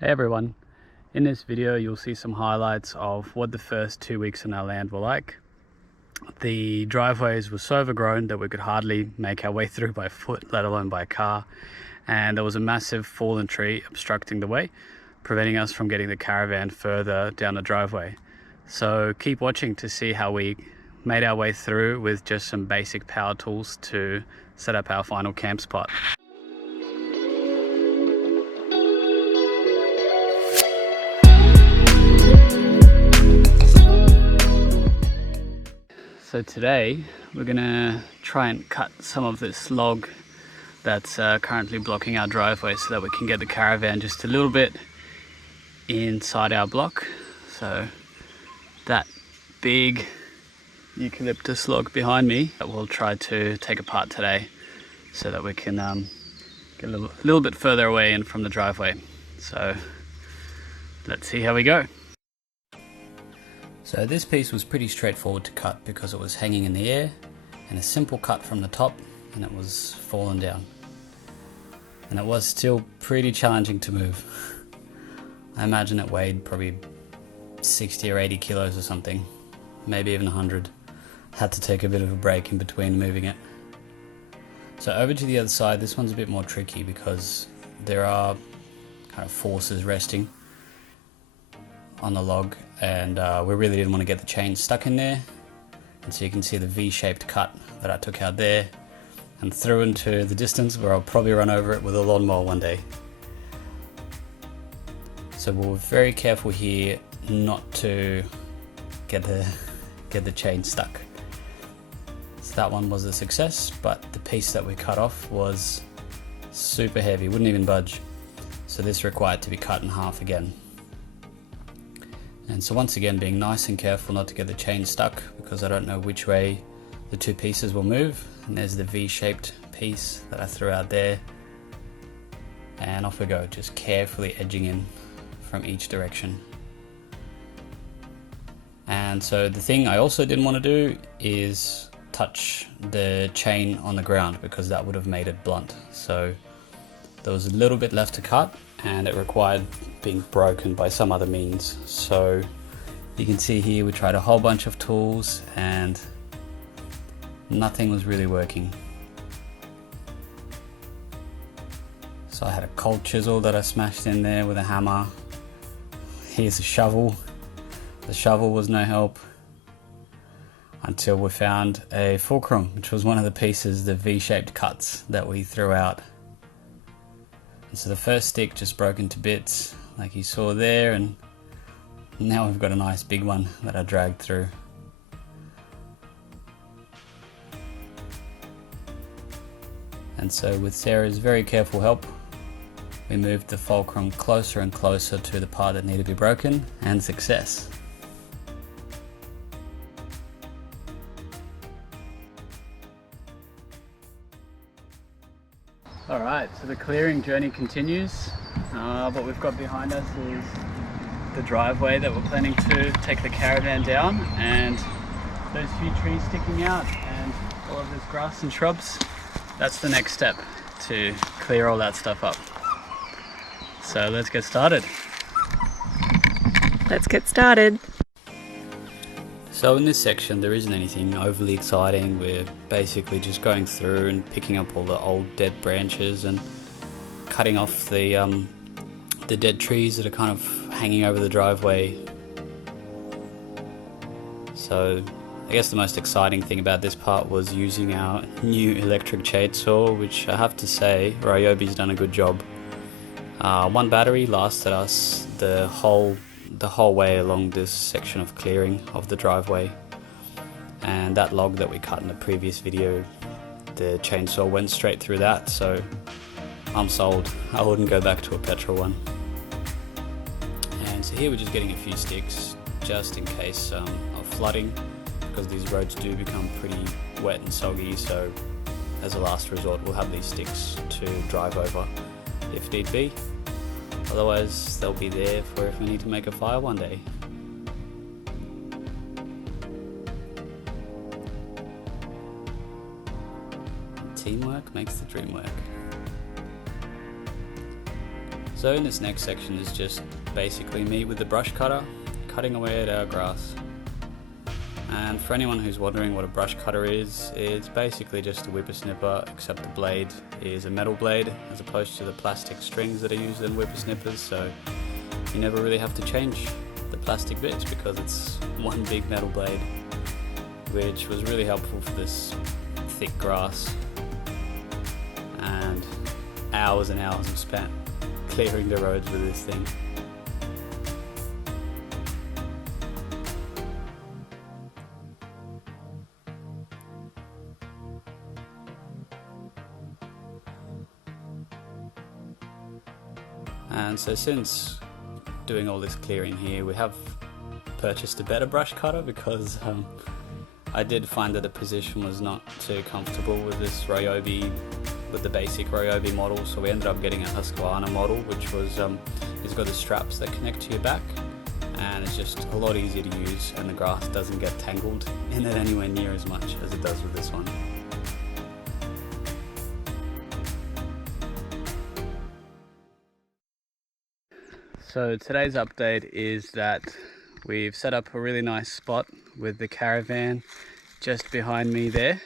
Hey everyone, in this video you'll see some highlights of what the first 2 weeks on our land were like. The driveways were so overgrown that we could hardly make our way through by foot, let alone by car, and there was a massive fallen tree obstructing the way, preventing us from getting the caravan further down the driveway. So keep watching to see how we made our way through with just some basic power tools to set up our final camp spot. So today we're gonna try and cut some of this log that's currently blocking our driveway so that we can get the caravan just a little bit inside our block. So that big eucalyptus log behind me that we'll try to take apart today so that we can get a little bit further away in from the driveway. So let's see how we go. So this piece was pretty straightforward to cut because it was hanging in the air and a simple cut from the top, and it was fallen down. And it was still pretty challenging to move. I imagine it weighed probably 60 or 80 kilos or something, maybe even 100. Had to take a bit of a break in between moving it. So over to the other side, this one's a bit more tricky because there are kind of forces resting on the log, and we really didn't want to get the chain stuck in there. And so you can see the V-shaped cut that I took out there and threw into the distance where I'll probably run over it with a lawnmower one day. So we're very careful here not to get the chain stuck. So that one was a success, but the piece that we cut off was super heavy, wouldn't even budge. So this required to be cut in half again. And so once again, being nice and careful not to get the chain stuck because I don't know which way the two pieces will move. And there's the V-shaped piece that I threw out there. And off we go, just carefully edging in from each direction. And so the thing I also didn't want to do is touch the chain on the ground because that would have made it blunt. So there was a little bit left to cut and it required being broken by some other means. So you can see here we tried a whole bunch of tools and nothing was really working. So I had a cold chisel that I smashed in there with a hammer. Here's a shovel. The shovel was no help until we found a fulcrum, which was one of the pieces, the V-shaped cuts that we threw out. And so the first stick just broke into bits like you saw there, and now we've got a nice big one that I dragged through. And so with Sarah's very careful help, we moved the fulcrum closer and closer to the part that needed to be broken, and success. Alright, so the clearing journey continues. What we've got behind us is the driveway that we're planning to take the caravan down, and those few trees sticking out and all of this grass and shrubs. That's the next step to clear all that stuff up. So let's get started. Let's get started. So in this section there isn't anything overly exciting. We're basically just going through and picking up all the old dead branches and cutting off the dead trees that are kind of hanging over the driveway. So I guess the most exciting thing about this part was using our new electric chainsaw, which I have to say Ryobi's done a good job. One battery lasted us the whole way along this section of clearing of the driveway, and that log that we cut in the previous video, the chainsaw went straight through that, so I'm sold. I wouldn't go back to a petrol one. And so here we're just getting a few sticks just in case of flooding, because these roads do become pretty wet and soggy, so as a last resort we'll have these sticks to drive over if need be. Otherwise they'll be there for if we need to make a fire one day. Teamwork makes the dream work. So in this next section is just basically me with the brush cutter, cutting away at our grass. And for anyone who's wondering what a brush cutter is, it's basically just a whippersnipper, except the blade is a metal blade as opposed to the plastic strings that are used in whippersnippers, so you never really have to change the plastic bits because it's one big metal blade, which was really helpful for this thick grass. And hours and hours I've spent clearing the roads with this thing. And so since doing all this clearing here, we have purchased a better brush cutter because I did find that the position was not too comfortable with this Ryobi, with the basic Ryobi model, so we ended up getting a Husqvarna model, which was it's got the straps that connect to your back, and it's just a lot easier to use, and the grass doesn't get tangled in it anywhere near as much as it does with this one. So today's update is that we've set up a really nice spot with the caravan just behind me there,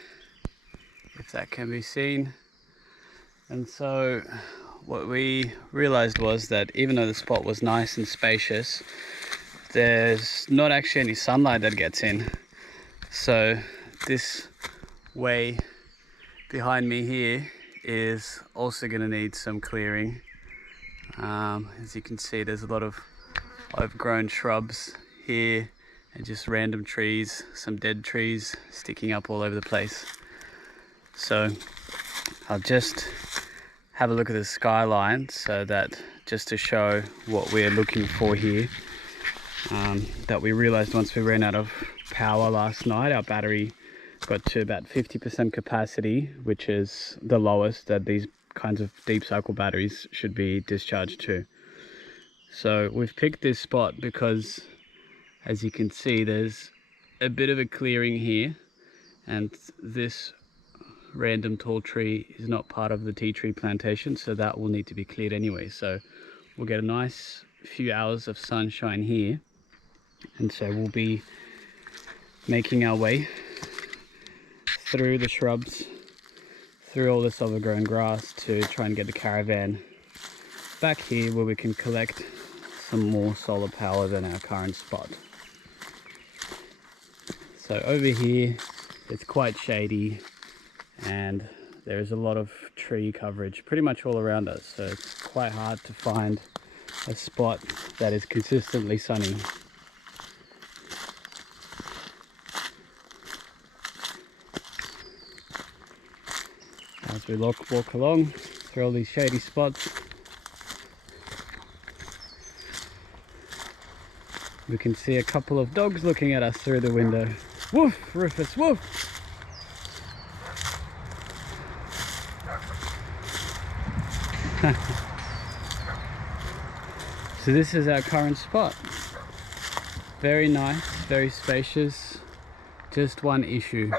if that can be seen. And so what we realized was that even though the spot was nice and spacious, there's not actually any sunlight that gets in. So this way behind me here is also going to need some clearing. As you can see, there's a lot of overgrown shrubs here and just random trees, some dead trees sticking up all over the place. So I'll just have a look at the skyline, so that just to show what we're looking for here, that we realized once we ran out of power last night, our battery got to about 50% capacity, which is the lowest that these kinds of deep cycle batteries should be discharged to. So we've picked this spot because, as you can see, there's a bit of a clearing here, and this random tall tree is not part of the tea tree plantation, so that will need to be cleared anyway. So we'll get a nice few hours of sunshine here, and so we'll be making our way through the shrubs, through all this overgrown grass, to try and get the caravan back here where we can collect some more solar power than our current spot. So over here it's quite shady and there is a lot of tree coverage pretty much all around us, so it's quite hard to find a spot that is consistently sunny. As we walk along through all these shady spots, we can see a couple of dogs looking at us through the window. Woof, Rufus, woof! So this is our current spot. Very nice, very spacious. Just one issue.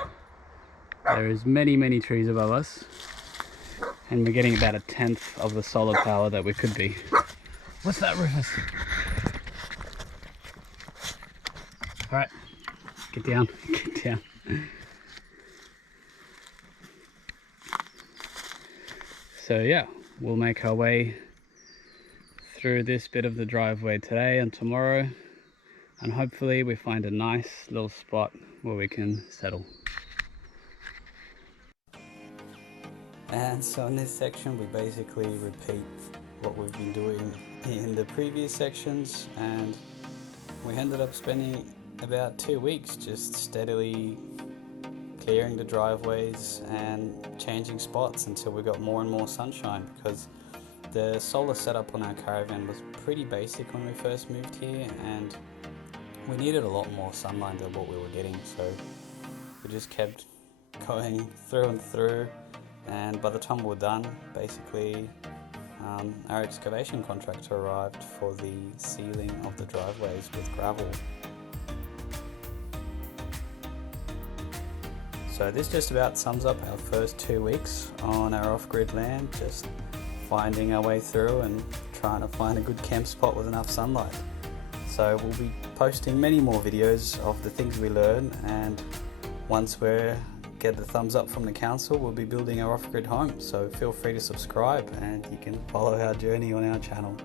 There is many trees above us, and we're getting about 1/10 of the solar power that we could be. What's that, Rufus? Alright, get down, get down. So yeah, we'll make our way through this bit of the driveway today and tomorrow, and hopefully we find a nice little spot where we can settle. And so in this section we basically repeat what we've been doing in the previous sections, and we ended up spending about 2 weeks just steadily clearing the driveways and changing spots until we got more and more sunshine, because the solar setup on our caravan was pretty basic when we first moved here and we needed a lot more sunlight than what we were getting, so we just kept going through and through. And by the time we were done, basically our excavation contractor arrived for the sealing of the driveways with gravel. So this just about sums up our first 2 weeks on our off-grid land, just finding our way through and trying to find a good camp spot with enough sunlight. So we'll be posting many more videos of the things we learn, and once we get the thumbs up from the council, we'll be building our off-grid home. So feel free to subscribe and you can follow our journey on our channel.